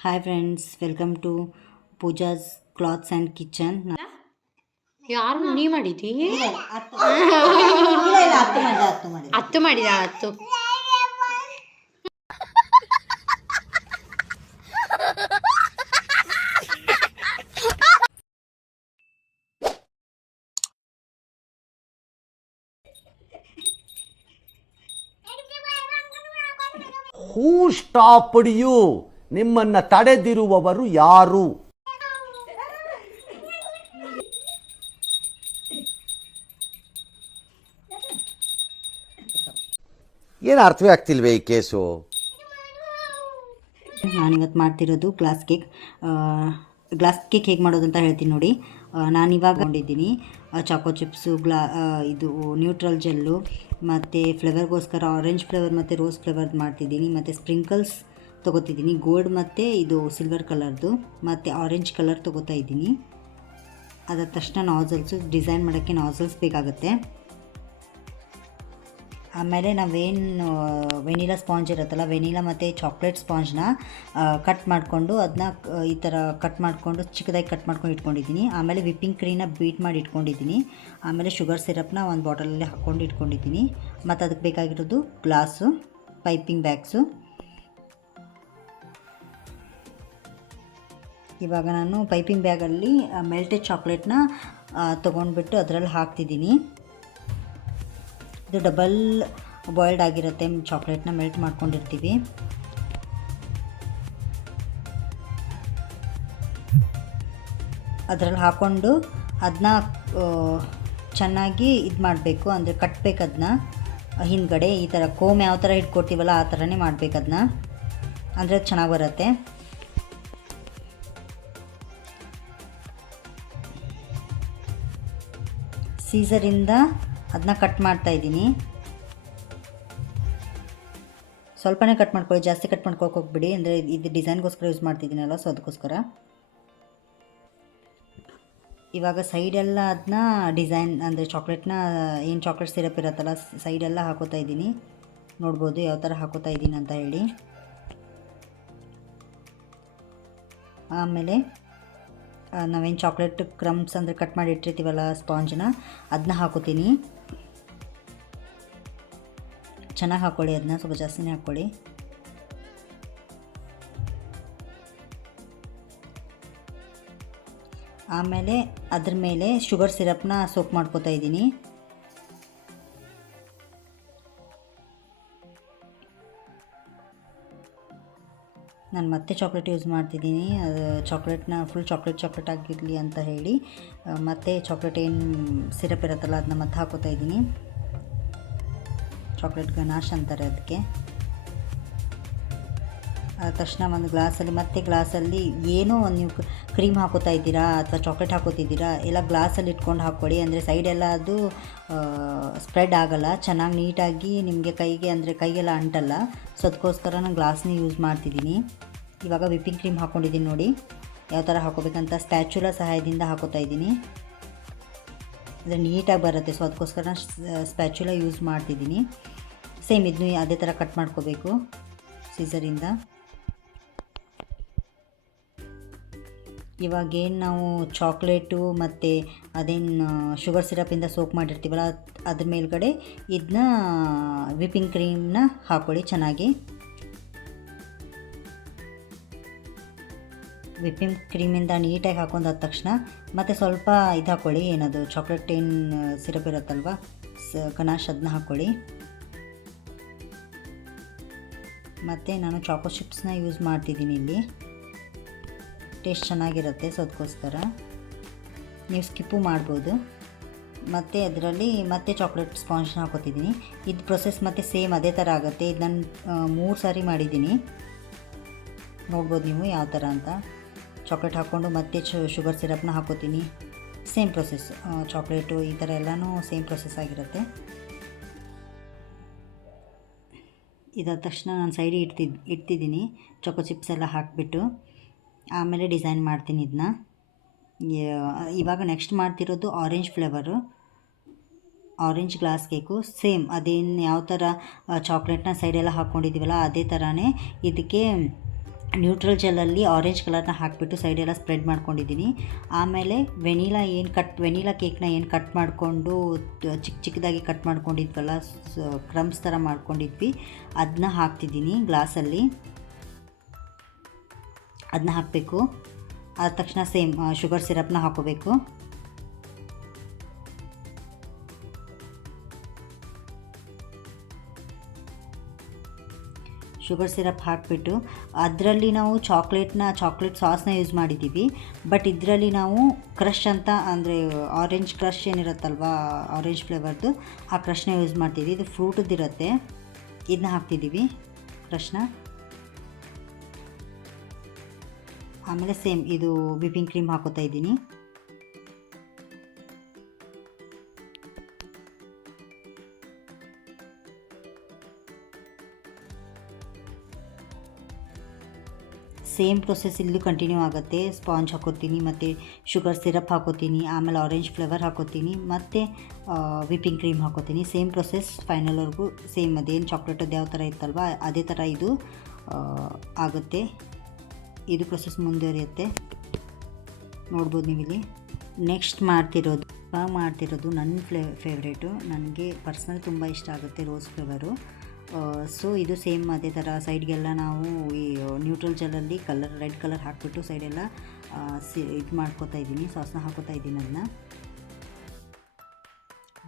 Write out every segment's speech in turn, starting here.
Hi friends, welcome to Pooja's clothes and kitchen. ಯಾರು ನೀ ಮಾಡಿದಿ? ಹತ್ತು ಮಾಡಿದ ಹತ್ತು. Who stopped you? ನಿಮ್ಮನ್ನ ತಡೆದಿರುವವರು ಯಾರು? ಏನು ಅರ್ಥವೇ ಆಗ್ತಿಲ್ವೇ ಈ ಕೇಸು? ನಾನಿವತ್ತು ಮಾಡ್ತಿರೋದು ಗ್ಲಾಸ್ ಕೇಕ್ ಹೇಗೆ ಮಾಡೋದು ಅಂತ ಹೇಳ್ತೀನಿ ನೋಡಿ. ನಾನಿವಾಗ ಕೊಂಡಿದ್ದೀನಿ ಚಾಕೋ ಚಿಪ್ಸು, ಇದು ನ್ಯೂಟ್ರಲ್ ಜೆಲ್ಲು, ಮತ್ತು ಫ್ಲೇವರ್ಗೋಸ್ಕರ ಆರೆಂಜ್ ಫ್ಲೇವರ್ ಮತ್ತು ರೋಸ್ ಫ್ಲೇವರ್ದು ಮಾಡ್ತಿದ್ದೀನಿ. ಮತ್ತು ಸ್ಪ್ರಿಂಕಲ್ಸ್ ತೊಗೋತಿದ್ದೀನಿ, ಗೋಲ್ಡ್ ಮತ್ತು ಇದು ಸಿಲ್ವರ್ ಕಲರ್ದು, ಮತ್ತು ಆರೆಂಜ್ ಕಲರ್ ತೊಗೋತಾ ಇದ್ದೀನಿ. ಅದಾದ ತಕ್ಷಣ ನಾಸಲ್ಸು ಡಿಸೈನ್ ಮಾಡೋಕ್ಕೆ ನಾಸಲ್ಸ್ ಬೇಕಾಗುತ್ತೆ. ಆಮೇಲೆ ನಾವೇನು ವೆನಿಲಾ ಸ್ಪಾಂಜ್ ಇರುತ್ತಲ್ಲ, ವೆನಿಲಾ ಮತ್ತು ಚಾಕ್ಲೇಟ್ ಸ್ಪಾಂಜ್ನ ಕಟ್ ಮಾಡಿಕೊಂಡು ಅದನ್ನ ಈ ಥರ ಕಟ್ ಮಾಡಿಕೊಂಡು ಚಿಕ್ಕದಾಗಿ ಕಟ್ ಮಾಡ್ಕೊಂಡು ಇಟ್ಕೊಂಡಿದ್ದೀನಿ. ಆಮೇಲೆ ವಿಪ್ಪಿಂಗ್ ಕ್ರೀಮ್ನ ಬೀಟ್ ಮಾಡಿ ಇಟ್ಕೊಂಡಿದ್ದೀನಿ. ಆಮೇಲೆ ಶುಗರ್ ಸಿರಪ್ನ ಒಂದು ಬಾಟಲಲ್ಲಿ ಹಾಕ್ಕೊಂಡು ಇಟ್ಕೊಂಡಿದ್ದೀನಿ. ಮತ್ತು ಅದಕ್ಕೆ ಬೇಕಾಗಿರೋದು ಗ್ಲಾಸು, ಪೈಪಿಂಗ್ ಬ್ಯಾಗ್ಸು. ಇವಾಗ ನಾನು ಪೈಪಿಂಗ್ ಬ್ಯಾಗಲ್ಲಿ ಮೆಲ್ಟೆಡ್ ಚಾಕ್ಲೇಟ್ನ ತೊಗೊಂಡ್ಬಿಟ್ಟು ಅದರಲ್ಲಿ ಹಾಕ್ತಿದ್ದೀನಿ. ಇದು ಡಬಲ್ ಬಾಯ್ಲ್ಡ್ ಆಗಿರುತ್ತೆ, ಚಾಕ್ಲೇಟ್ನ ಮೆಲ್ಟ್ ಮಾಡ್ಕೊಂಡಿರ್ತೀವಿ. ಅದರಲ್ಲಿ ಹಾಕ್ಕೊಂಡು ಅದನ್ನ ಚೆನ್ನಾಗಿ ಇದು ಮಾಡಬೇಕು, ಅಂದರೆ ಕಟ್ಟಬೇಕು. ಅದನ್ನ ಹಿಂದ್ಗಡೆ ಈ ಥರ ಕೋಮ್ ಯಾವ ಥರ ಇಟ್ಕೊಡ್ತೀವಲ್ಲ ಆ ಥರನೇ ಮಾಡಬೇಕು ಅದನ್ನ, ಅಂದರೆ ಅದು ಚೆನ್ನಾಗಿ ಬರುತ್ತೆ. ಸೀಸರಿಂದ ಅದನ್ನ ಕಟ್ ಮಾಡ್ತಾಯಿದ್ದೀನಿ. ಸ್ವಲ್ಪನೇ ಕಟ್ ಮಾಡ್ಕೊಳ್ಳಿ, ಜಾಸ್ತಿ ಕಟ್ ಮಾಡ್ಕೊಳಕ್ಕೆ ಹೋಗ್ಬಿಡಿ, ಅಂದರೆ ಇದು ಡಿಸೈನ್ಗೋಸ್ಕರ ಯೂಸ್ ಮಾಡ್ತಿದ್ದೀನಲ್ಲ, ಸೊ ಅದಕ್ಕೋಸ್ಕರ. ಇವಾಗ ಸೈಡೆಲ್ಲ ಅದನ್ನ ಡಿಸೈನ್, ಅಂದರೆ ಚಾಕ್ಲೇಟ್ನ ಏನು ಚಾಕ್ಲೇಟ್ ಸಿರಪ್ ಇರುತ್ತಲ್ಲ ಸೈಡೆಲ್ಲ ಹಾಕೋತಾ ಇದ್ದೀನಿ. ನೋಡ್ಬೋದು ಯಾವ ಥರ ಹಾಕೋತಾ ಇದ್ದೀನಿ ಅಂತ ಹೇಳಿ. ಆಮೇಲೆ ನಾವೇನು ಚಾಕ್ಲೇಟ್ ಕ್ರಮ್ಸ್ ಅಂದರೆ ಕಟ್ ಮಾಡಿ ಇಟ್ಟಿರ್ತೀವಲ್ಲ ಸ್ಪಾಂಜ್ನ, ಅದನ್ನ ಹಾಕೋತೀನಿ. ಚೆನ್ನಾಗಿ ಹಾಕ್ಕೊಳ್ಳಿ, ಅದನ್ನ ಸ್ವಲ್ಪ ಜಾಸ್ತಿನೇ ಹಾಕ್ಕೊಳ್ಳಿ. ಆಮೇಲೆ ಅದ್ರ ಮೇಲೆ ಶುಗರ್ ಸಿರಪ್ನ ಸೋಕ್ ಮಾಡ್ಕೋತಾ ಇದ್ದೀನಿ. ನಾನು ಮತ್ತೆ ಚಾಕ್ಲೇಟ್ ಯೂಸ್ ಮಾಡ್ತಿದ್ದೀನಿ, ಅದು ಚಾಕ್ಲೇಟ್ನ ಫುಲ್ ಚಾಕ್ಲೇಟ್ ಆಗಿರಲಿ ಅಂತ ಹೇಳಿ. ಮತ್ತು ಚಾಕ್ಲೇಟ್ ಏನು ಸಿರಪ್ ಇರುತ್ತಲ್ಲ ಅದನ್ನ ಮತ್ತೆ ಹಾಕೋತಾ ಇದ್ದೀನಿ. ಚಾಕ್ಲೇಟ್ ಗನಾಶ್ ಅಂತಾರೆ ಅದಕ್ಕೆ. ಆದ ತಕ್ಷಣ ಒಂದು ಗ್ಲಾಸಲ್ಲಿ ಏನೋ ನೀವು ಕ್ರೀಮ್ ಹಾಕೋತಾ ಇದ್ದೀರಾ ಅಥವಾ ಚಾಕ್ಲೇಟ್ ಹಾಕೋತಿದ್ದೀರಾ, ಎಲ್ಲ ಗ್ಲಾಸಲ್ಲಿ ಇಟ್ಕೊಂಡು ಹಾಕ್ಕೊಳ್ಳಿ. ಅಂದರೆ ಸೈಡೆಲ್ಲ ಅದು ಸ್ಪ್ರೆಡ್ ಆಗೋಲ್ಲ, ಚೆನ್ನಾಗಿ ನೀಟಾಗಿ ನಿಮಗೆ ಕೈಗೆ, ಅಂದರೆ ಕೈಗೆಲ್ಲ ಅಂಟಲ್ಲ. ಸೊ ಅದಕ್ಕೋಸ್ಕರ ನಾನು ಗ್ಲಾಸ್ನೇ ಯೂಸ್ ಮಾಡ್ತಿದ್ದೀನಿ. ಇವಾಗ ವಿಪ್ಪಿಂಗ್ ಕ್ರೀಮ್ ಹಾಕ್ಕೊಂಡಿದ್ದೀನಿ ನೋಡಿ, ಯಾವ ಥರ ಹಾಕೋಬೇಕಂತ ಸ್ಪ್ಯಾಚುಲಾ ಸಹಾಯದಿಂದ ಹಾಕೋತಾ ಇದ್ದೀನಿ. ಅಂದರೆ ನೀಟಾಗಿ ಬರುತ್ತೆ, ಸೊ ಅದಕ್ಕೋಸ್ಕರ ಸ್ಪ್ಯಾಚುಲಾ ಯೂಸ್ ಮಾಡ್ತಿದ್ದೀನಿ. ಸೇಮ್ ಇದನ್ನು ಅದೇ ಥರ ಕಟ್ ಮಾಡ್ಕೋಬೇಕು ಸೀಸರಿಂದ. ಇವಾಗೇನು ನಾವು ಚಾಕ್ಲೇಟು ಮತ್ತು ಅದೇನು ಶುಗರ್ ಸಿರಪಿಂದ ಸೋಕ್ ಮಾಡಿರ್ತೀವಲ್ಲ ಅದ್ರ ಮೇಲ್ಗಡೆ ಇದನ್ನ ವಿಪ್ಪಿಂಗ್ ಕ್ರೀಮ್ನ ಹಾಕ್ಕೊಳ್ಳಿ ಚೆನ್ನಾಗಿ. ವಿಪ್ಪಿಂಗ್ ಕ್ರೀಮಿಂದ ನೀಟಾಗಿ ಹಾಕೊಂಡಾದ ತಕ್ಷಣ ಮತ್ತು ಸ್ವಲ್ಪ ಇದು ಹಾಕ್ಕೊಳ್ಳಿ, ಏನದು ಚಾಕ್ಲೇಟ್ ಏನು ಸಿರಪ್ ಇರುತ್ತಲ್ವ ಗನಾಶ್, ಅದನ್ನ ಹಾಕ್ಕೊಳ್ಳಿ. ಮತ್ತು ನಾನು ಚಾಕೋ ಚಿಪ್ಸ್ನ ಯೂಸ್ ಮಾಡ್ತಿದ್ದೀನಿ ಇಲ್ಲಿ, ಟೇಸ್ಟ್ ಚೆನ್ನಾಗಿರುತ್ತೆ, ಸೊ ಅದಕ್ಕೋಸ್ಕರ ನೀವು ಸ್ಕಿಪ್ಪು ಮಾಡ್ಬೋದು. ಮತ್ತು ಅದರಲ್ಲಿ ಮತ್ತೆ ಚಾಕ್ಲೇಟ್ ಸ್ಪಾಂಜ್ನ ಹಾಕೋತಿದ್ದೀನಿ. ಇದು ಪ್ರೊಸೆಸ್ ಮತ್ತು ಸೇಮ್ ಅದೇ ಥರ ಆಗುತ್ತೆ. ಇದು ನಾನು 3 ಸಾರಿ ಮಾಡಿದ್ದೀನಿ, ನೋಡ್ಬೋದು ನೀವು ಯಾವ ಥರ ಅಂತ. ಚಾಕ್ಲೇಟ್ ಹಾಕ್ಕೊಂಡು ಮತ್ತೆ ಶುಗರ್ ಸಿರಪ್ನ ಹಾಕೋತೀನಿ. ಸೇಮ್ ಪ್ರೊಸೆಸ್, ಚಾಕ್ಲೇಟು ಈ ಥರ ಎಲ್ಲನೂ ಸೇಮ್ ಪ್ರೊಸೆಸ್ ಆಗಿರುತ್ತೆ. ಇದಾದ ತಕ್ಷಣ ನಾನು ಸೈಡಿಗೆ ಇಡ್ತಿದ್ದೀನಿ ಚಾಕೋ ಚಿಪ್ಸ್ ಎಲ್ಲ ಹಾಕಿಬಿಟ್ಟು. ಆಮೇಲೆ ಡಿಸೈನ್ ಮಾಡ್ತೀನಿ ಇದನ್ನ. ಇವಾಗ ನೆಕ್ಸ್ಟ್ ಮಾಡ್ತಿರೋದು orange flavour, orange glass cake. Same ಅದೇನು ಯಾವ ಥರ ಚಾಕ್ಲೇಟ್ನ ಸೈಡೆಲ್ಲ ಹಾಕ್ಕೊಂಡಿದ್ದೀವಲ್ಲ ಅದೇ ಥರನೇ ಇದಕ್ಕೆ ನ್ಯೂಟ್ರಲ್ ಜೆಲ್ಲಲ್ಲಿ ಆರೆಂಜ್ ಕಲರ್ನ ಹಾಕಿಬಿಟ್ಟು ಸೈಡೆಲ್ಲ ಸ್ಪ್ರೆಡ್ ಮಾಡ್ಕೊಂಡಿದ್ದೀನಿ. ಆಮೇಲೆ ವೆನಿಲಾ ಕೇಕ್ನ ಏನು ಕಟ್ ಮಾಡಿಕೊಂಡು ಚಿಕ್ಕದಾಗಿ ಕಟ್ ಮಾಡ್ಕೊಂಡಿದ್ವಲ್ಲ, ಕ್ರಮ್ಸ್ ಥರ ಮಾಡ್ಕೊಂಡಿದ್ವಿ, ಅದನ್ನ ಹಾಕ್ತಿದ್ದೀನಿ ಗ್ಲಾಸಲ್ಲಿ. ಅದನ್ನ ಹಾಕಬೇಕು. ಆದ ತಕ್ಷಣ ಸೇಮ್ ಶುಗರ್ ಸಿರಪ್ನ ಹಾಕೋಬೇಕು. ಶುಗರ್ ಸಿರಪ್ ಹಾಕಿಬಿಟ್ಟು ಅದರಲ್ಲಿ ನಾವು ಚಾಕ್ಲೇಟ್ ಸಾಸ್ನ ಯೂಸ್ ಮಾಡಿದ್ದೀವಿ. ಬಟ್ ಇದರಲ್ಲಿ ನಾವು ಕ್ರಷ್ ಅಂತ, ಅಂದರೆ ಆರೆಂಜ್ ಕ್ರಷ್ ಏನಿರುತ್ತಲ್ವ, ಆರೆಂಜ್ ಫ್ಲೇವರ್ದು, ಆ ಕ್ರಷ್ನ ಯೂಸ್ ಮಾಡ್ತಿದ್ದೀವಿ. ಇದು ಫ್ರೂಟದ್ದಿರುತ್ತೆ, ಇದನ್ನ ಹಾಕ್ತಿದ್ದೀವಿ ಕ್ರಷ್ನ. ಆಮೇಲೆ ಸೇಮ್ ಇದು ವಿಪಿಂಗ್ ಕ್ರೀಮ್ ಹಾಕೋತಾ ಇದ್ದೀನಿ. ಸೇಮ್ ಪ್ರೊಸೆಸ್ ಇಲ್ಲೂ ಕಂಟಿನ್ಯೂ ಆಗುತ್ತೆ. ಸ್ಪಾಂಜ್ ಹಾಕೋತೀನಿ, ಮತ್ತು ಶುಗರ್ ಸಿರಪ್ ಹಾಕೋತೀನಿ, ಆಮೇಲೆ ಆರೆಂಜ್ ಫ್ಲೇವರ್ ಹಾಕೋತೀನಿ, ಮತ್ತು ವಿಪಿಂಗ್ ಕ್ರೀಮ್ ಹಾಕೋತೀನಿ. ಸೇಮ್ ಪ್ರೊಸೆಸ್ ಫೈನಲ್ವರೆಗೂ ಸೇಮ್ ಅದೇನು ಚಾಕ್ಲೇಟದ್ದು ಯಾವ ಥರ ಇತ್ತಲ್ವ ಅದೇ ಥರ ಇದು ಆಗುತ್ತೆ. ಇದು ಪ್ರೊಸೆಸ್ ಮುಂದುವರಿಯುತ್ತೆ, ನೋಡ್ಬೋದು ನೀವಿಲ್ಲಿ. ನೆಕ್ಸ್ಟ್ ಮಾಡ್ತಿರೋದು ನನ್ನ ಫೇವ್ರೇಟು, ನನಗೆ ಪರ್ಸ್ನಲ್ ತುಂಬ ಇಷ್ಟ ಆಗುತ್ತೆ ರೋಸ್ ಫ್ಲೇವರು. ಸೊ ಇದು ಸೇಮ್ ಅದೇ ಥರ ಸೈಡ್ಗೆಲ್ಲ ನಾವು ಈ ನ್ಯೂಟ್ರಲ್ ಜೆಲ್ಲಲ್ಲಿ ರೆಡ್ ಕಲರ್ ಹಾಕಿಬಿಟ್ಟು ಸೈಡೆಲ್ಲ ಇದು ಮಾಡ್ಕೋತಾ ಇದ್ದೀನಿ, ಸಾಸ್ನ ಹಾಕೋತಾ ಇದ್ದೀನಿ ಅದನ್ನ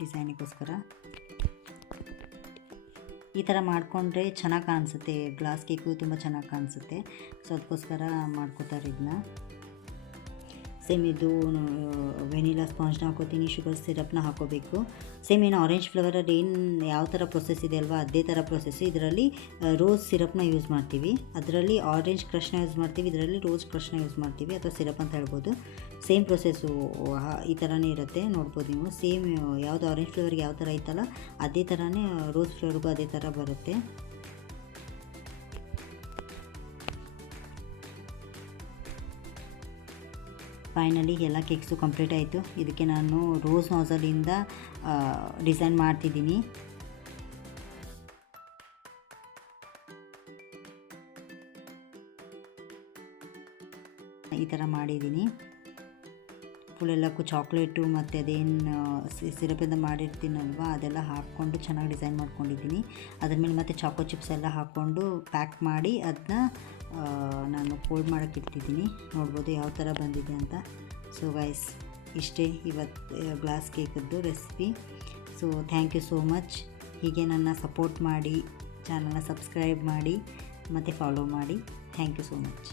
ಡಿಸೈನಿಗೋಸ್ಕರ. ಈ ಥರ ಮಾಡಿಕೊಂಡ್ರೆ ಚೆನ್ನಾಗಿ ಕಾಣಿಸುತ್ತೆ, ಗ್ಲಾಸ್ ಕೇಕು ತುಂಬ ಚೆನ್ನಾಗಿ ಕಾಣಿಸುತ್ತೆ. ಸೊ ಅದಕ್ಕೋಸ್ಕರ ಮಾಡ್ಕೋತಾರೆ ಇದನ್ನ. ಸೇಮ್ ಇದು ವೆನಿಲಾ ಸ್ಪಾಂಜ್ನ ಹಾಕೋತೀನಿ, ಶುಗರ್ ಸಿರಪ್ನ ಹಾಕೋಬೇಕು. ಸೇಮ್ ಏನು ಆರೆಂಜ್ ಫ್ಲೇವರಲ್ಲಿ ಯಾವ ಥರ ಪ್ರೊಸೆಸ್ ಇದೆ ಅಲ್ವಾ ಅದೇ ಥರ ಪ್ರೊಸೆಸ್ಸು. ಇದರಲ್ಲಿ ರೋಸ್ ಸಿರಪ್ನ ಯೂಸ್ ಮಾಡ್ತೀವಿ, ಅದರಲ್ಲಿ ಆರೆಂಜ್ ಕ್ರಷ್ನ ಯೂಸ್ ಮಾಡ್ತೀವಿ, ಇದರಲ್ಲಿ ರೋಸ್ ಕ್ರಷ್ನ ಯೂಸ್ ಮಾಡ್ತೀವಿ, ಅಥವಾ ಸಿರಪ್ ಅಂತ ಹೇಳ್ಬೋದು. ಸೇಮ್ ಪ್ರೊಸೆಸ್ಸು ಈ ಥರನೇ ಇರುತ್ತೆ, ನೋಡ್ಬೋದು ನೀವು. ಸೇಮ್ ಯಾವುದು ಆರೆಂಜ್ ಫ್ಲೇವರ್ಗೆ ಯಾವ ಥರ ಇತ್ತಲ್ಲ ಅದೇ ಥರನೇ ರೋಸ್ ಫ್ಲೇವರ್ಗೂ ಅದೇ ಥರ ಬರುತ್ತೆ. ಫೈನಲಿ ಎಲ್ಲ ಕೇಕ್ಸು ಕಂಪ್ಲೀಟ್ ಆಯಿತು. ಇದಕ್ಕೆ ನಾನು ರೋಸ್ ನಾಸಲಿಂದ ಡಿಸೈನ್ ಮಾಡ್ತಿದ್ದೀನಿ. ಈ ಥರ ಮಾಡಿದ್ದೀನಿ. ಫುಲ್ ಎಲ್ಲಕ್ಕೂ ಚಾಕ್ಲೇಟು ಮತ್ತು ಅದೇನು ಸಿರಪಿಂದ ಮಾಡಿರ್ತೀನಲ್ವ ಅದೆಲ್ಲ ಹಾಕ್ಕೊಂಡು ಚೆನ್ನಾಗಿ ಡಿಸೈನ್ ಮಾಡ್ಕೊಂಡಿದ್ದೀನಿ. ಅದ್ರ ಮೇಲೆ ಮತ್ತು ಚಾಕೋ ಚಿಪ್ಸ್ ಎಲ್ಲ ಹಾಕ್ಕೊಂಡು ಪ್ಯಾಕ್ ಮಾಡಿ ಅದನ್ನ ನಾನು ಫೋಲ್ಡ್ ಮಾಡೋಕ್ಕೆ ಇಟ್ಟಿದ್ದೀನಿ. ನೋಡ್ಬೋದು ಯಾವ ಥರ ಬಂದಿದೆ ಅಂತ. ಸೊ ಗೈಸ್, ಇಷ್ಟೇ ಇವತ್ತು ಗ್ಲಾಸ್ ಕೇಕದ್ದು recipe. So thank you so much. ಹೀಗೆ ನನ್ನ ಸಪೋರ್ಟ್ ಮಾಡಿ, ಚಾನಲ್ನ ಸಬ್ಸ್ಕ್ರೈಬ್ ಮಾಡಿ ಮತ್ತು ಫಾಲೋ ಮಾಡಿ. Thank you so much.